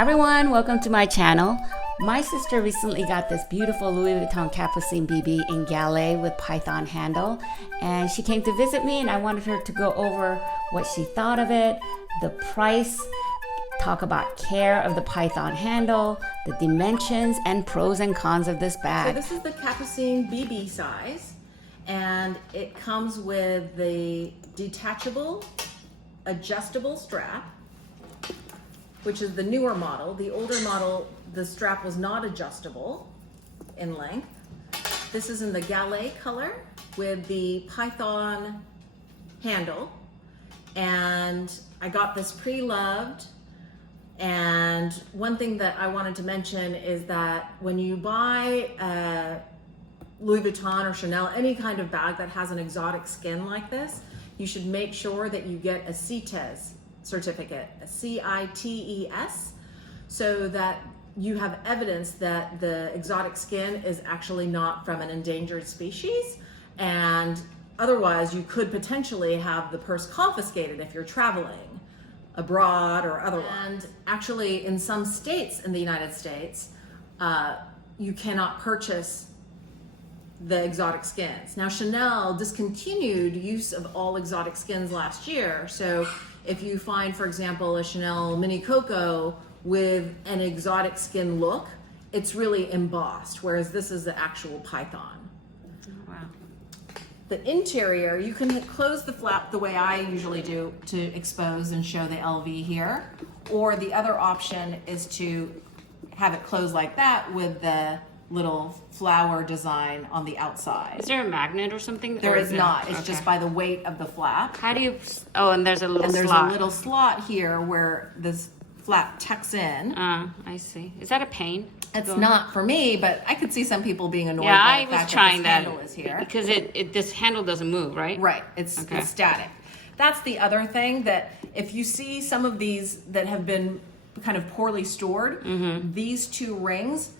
Hi everyone, welcome to my channel. My sister recently got this beautiful Louis Vuitton Capucine BB in gallet with python handle, and she came to visit me and I wanted her to go over what she thought of it, the price, talk about care of the python handle, the dimensions, and pros and cons of this bag. So this is the Capucine BB size, and it comes with the detachable, adjustable strap, which is the newer model. The older model, the strap was not adjustable in length. This is in the gallet color with the python handle. And I got this pre-loved. And one thing that I wanted to mention is that when you buy Louis Vuitton or Chanel, any kind of bag that has an exotic skin like this, you should make sure that you get a CITES certificate, a CITES, so that you have evidence that the exotic skin is actually not from an endangered species, and otherwise you could potentially have the purse confiscated if you're traveling abroad or otherwise. And actually in some states in the United States, you cannot purchase the exotic skins. Now Chanel discontinued use of all exotic skins last year, so if you find, for example, a Chanel Mini Coco with an exotic skin look, it's really embossed, whereas this is the actual python. Wow. The interior, you can close the flap the way I usually do to expose and show the LV here, or the other option is to have it closed like that with the little flower design on the outside. Is there a magnet or something? There is not. It's okay. just by the weight of the flap. How do you, oh, and there's a little And there's slot. a little slot here where this flap tucks in. I see. Is that a pain? It's not for me, but I could see some people being annoyed Yeah, by I the was fact trying that this that handle is here. because this handle doesn't move, right? Right, it's static. That's the other thing, that if you see some of these that have been kind of poorly stored, these two rings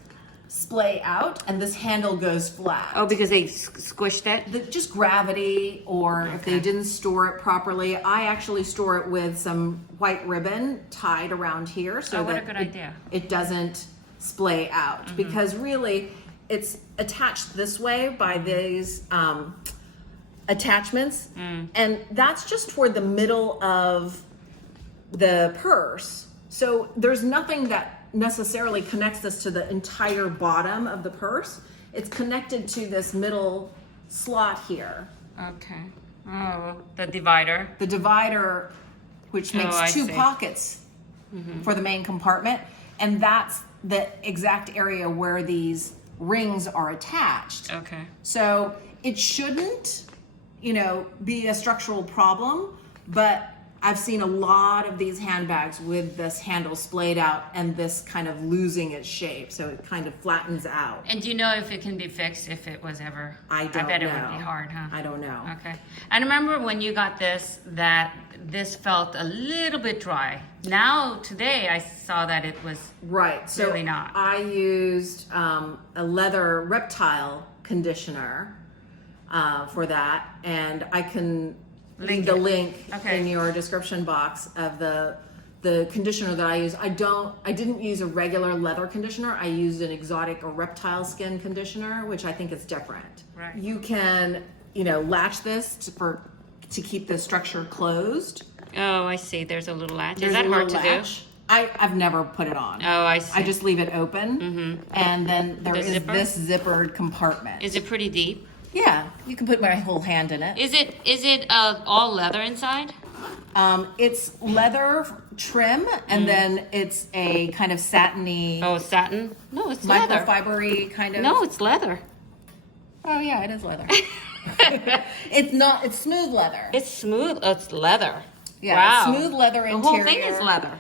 splay out and this handle goes flat. Oh, because they squished it? Just gravity, or if they didn't store it properly. I actually store it with some white ribbon tied around here so what that a good idea. It doesn't splay out, because really it's attached this way by these attachments, and that's just toward the middle of the purse. So there's nothing that necessarily connects this to the entire bottom of the purse. It's connected to this middle slot here. Okay. Oh, the divider. The divider, which makes I two see. pockets for the main compartment, and that's the exact area where these rings are attached. Okay. So it shouldn't, be a structural problem, but I've seen a lot of these handbags with this handle splayed out and this kind of losing its shape, so it kind of flattens out. And do you know if it can be fixed if it was ever? I don't bet know. it would be hard, huh? I don't know. Okay. I remember when you got this, that this felt a little bit dry. Now, today, I saw that it was Right. So really not. I used a leather reptile conditioner for that, and I can leave the link in your description box of the conditioner that I use. I didn't use a regular leather conditioner. I used an exotic or reptile skin conditioner, which I think is different. Right. You can, latch this to keep the structure closed. Oh, I see. There's a little latch. There's Is that a hard little to latch. I've never put it on. do? Oh, I see. I just leave it open, and then there is zipper? this zippered compartment. Is it pretty deep? Yeah, you can put my whole hand in it. Is it all leather inside? It's leather trim, and then it's a kind of satiny, Oh, satin? No, it's leather. microfibery kind of. No, it's leather. Oh yeah, it is leather. It's not. It's smooth leather. It's smooth. Oh, it's leather. Yeah, Wow. it's smooth leather The interior. whole thing is leather.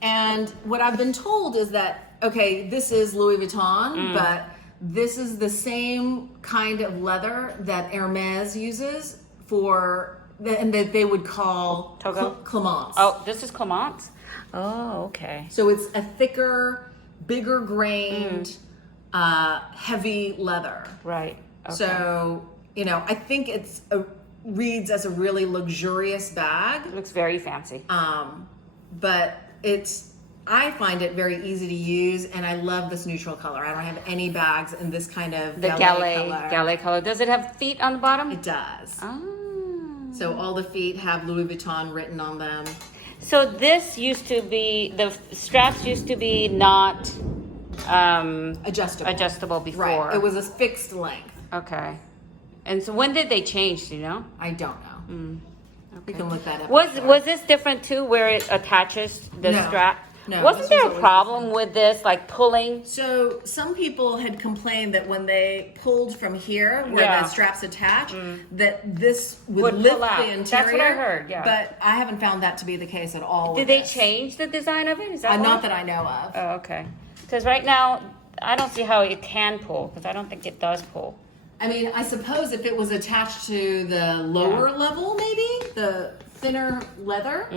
And what I've been told is that, okay, this is Louis Vuitton, but this is the same kind of leather that Hermes uses and that they would call Togo? Clemence. Oh, this is Clemence? Oh, okay. So it's a thicker, bigger grained, heavy leather. Right. Okay. So, I think reads as a really luxurious bag. It looks very fancy. But I find it very easy to use, and I love this neutral color. I don't have any bags in this kind of The Gallet color. Does it have feet on the bottom? It does. Oh. So all the feet have Louis Vuitton written on them. So this used to be, the straps used to be not adjustable before. Right. It was a fixed length. Okay. And so when did they change, do you know? I don't know. Okay. You can look that up. Was this different too, where it attaches the No. strap? No. Wasn't there a problem with this, like pulling? So some people had complained that when they pulled from here, where Yeah. the straps attach, that this would Would lift pull out. the interior. That's what I heard, yeah. But I haven't found that to be the case at all. Did with they this. change the design of it? Is that why? Not that I know of. Oh, okay. Because right now, I don't see how it can pull, because I don't think it does pull. I mean, I suppose if it was attached to the lower level, maybe the thinner leather.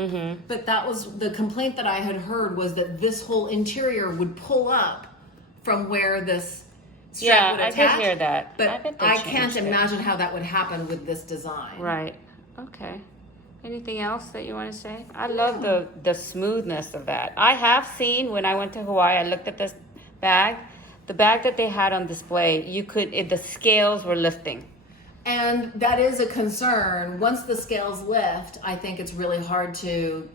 But that was the complaint that I had heard, was that this whole interior would pull up from where this strap would I attach. did hear that. But bet they I can't changed it. imagine how that would happen with this design. Right. Okay. Anything else that you want to say? I love the smoothness of that. I have seen, when I went to Hawaii, I looked at this bag. The bag that they had on display, the scales were lifting. And that is a concern. Once the scales lift, I think it's really hard to,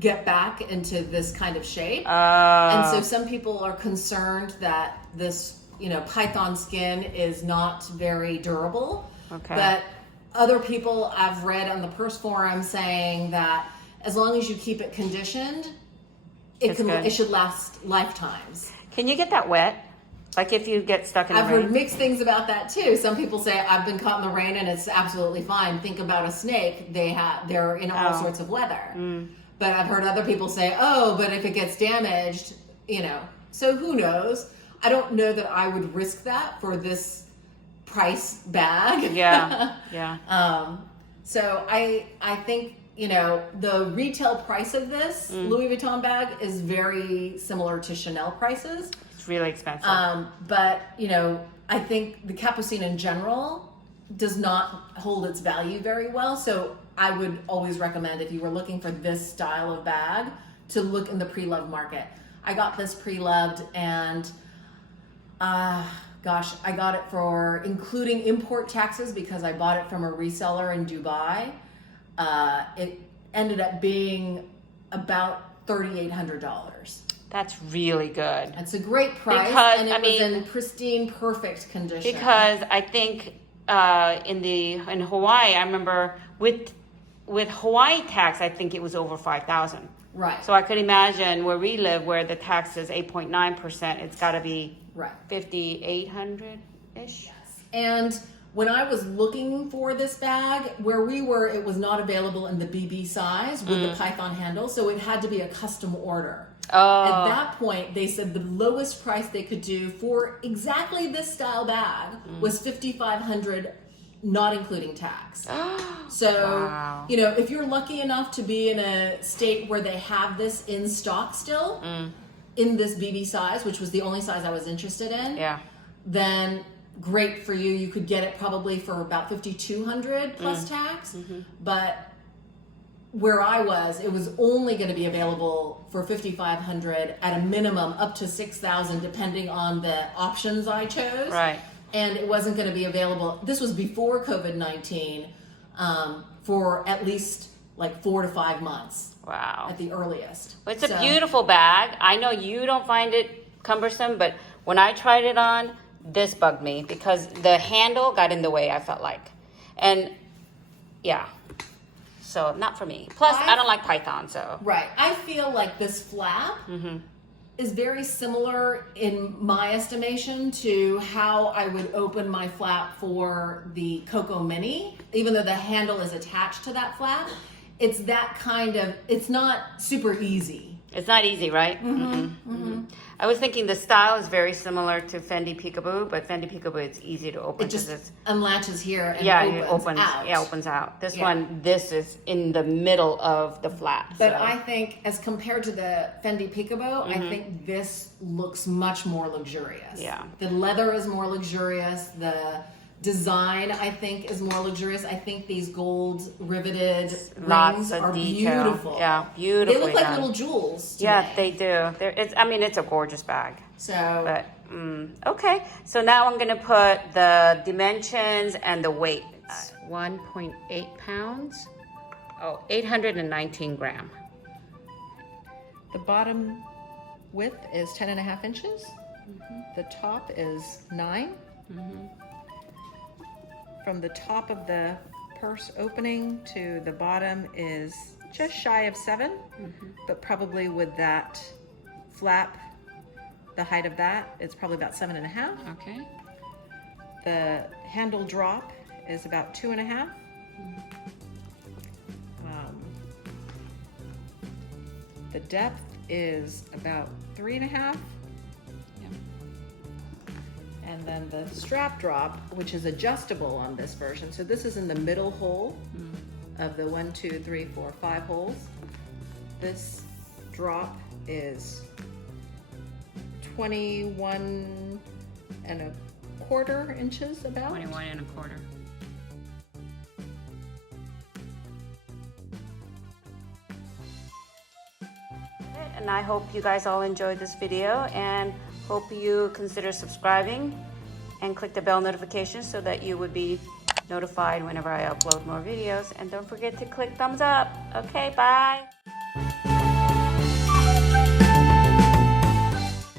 get back into this kind of shape. And so some people are concerned that this, python skin is not very durable. Okay. But other people I've read on the purse forum saying that as long as you keep it conditioned, it should last lifetimes. Can you get that wet? Like if you get stuck in the I've rain? heard mixed things about that too. Some people say I've been caught in the rain and it's absolutely fine. Think about a snake; they're in all sorts of weather. But I've heard other people say, "Oh, but if it gets damaged, So who knows? I don't know that I would risk that for this price bag. Yeah, yeah. So I think the retail price of this Louis Vuitton bag is very similar to Chanel prices. It's really expensive. But I think the Capucine in general does not hold its value very well. So I would always recommend, if you were looking for this style of bag, to look in the pre-loved market. I got this pre-loved, and I got it for including import taxes because I bought it from a reseller in Dubai. It ended up being about $3,800. That's really good. It's a great price, Because, and it was in pristine, perfect condition. Because I think in Hawaii, I remember with Hawaii tax, I think it was over 5,000. Right. So I could imagine where we live, where the tax is 8.9%, it's got to be Right. 5,800 ish. And when I was looking for this bag, where we were, it was not available in the BB size with the python handle, so it had to be a custom order. Oh. At that point, they said the lowest price they could do for exactly this style bag was $5,500, not including tax. So, Wow. if you're lucky enough to be in a state where they have this in stock still, in this BB size, which was the only size I was interested in, Yeah. then great for you. You could get it probably for about $5,200 plus tax. But where I was, it was only going to be available for $5,500 at a minimum, up to $6,000, depending on the options I chose. Right. And it wasn't going to be available. This was before COVID-19, for at least like 4 to 5 months Wow. at the earliest. Well, it's a beautiful bag. I know you don't find it cumbersome, but when I tried it on, this bugged me because the handle got in the way, I felt like. And yeah, so not for me. Plus, I don't like python, so. Right. I feel like this flap is very similar, in my estimation, to how I would open my flap for the Coco Mini. Even though the handle is attached to that flap, it's that kind of, it's not super easy. It's not easy, right? I was thinking the style is very similar to Fendi Peekaboo, but Fendi Peekaboo, it's easy to open. It just 'cause it's, unlatches here and it opens out. Yeah, opens out. This Yeah. one, this is in the middle of the flap. But so. I think, as compared to the Fendi Peekaboo, I think this looks much more luxurious. Yeah. The leather is more luxurious. design, I think, is more luxurious. I think these gold riveted Lots rings of are detail. beautiful. Yeah, They beautifully look like done. little jewels to Yeah, me. they do. I mean, it's a gorgeous bag. So, But okay, so now I'm gonna put the dimensions and the weight. 1.8 pounds. Oh, 819 gram. the bottom width is 10.5 inches. The top is 9. From the top of the purse opening to the bottom is just shy of 7, but probably with that flap, the height of that, it's probably about 7.5. Okay. The handle drop is about 2.5. The depth is about 3.5. And then the strap drop, which is adjustable on this version. So this is in the middle hole of the 1, 2, 3, 4, 5 holes. This drop is 21.25 inches about. 21.25. And I hope you guys all enjoyed this video, and hope you consider subscribing and click the bell notification so that you would be notified whenever I upload more videos. And don't forget to click thumbs up. Okay, bye.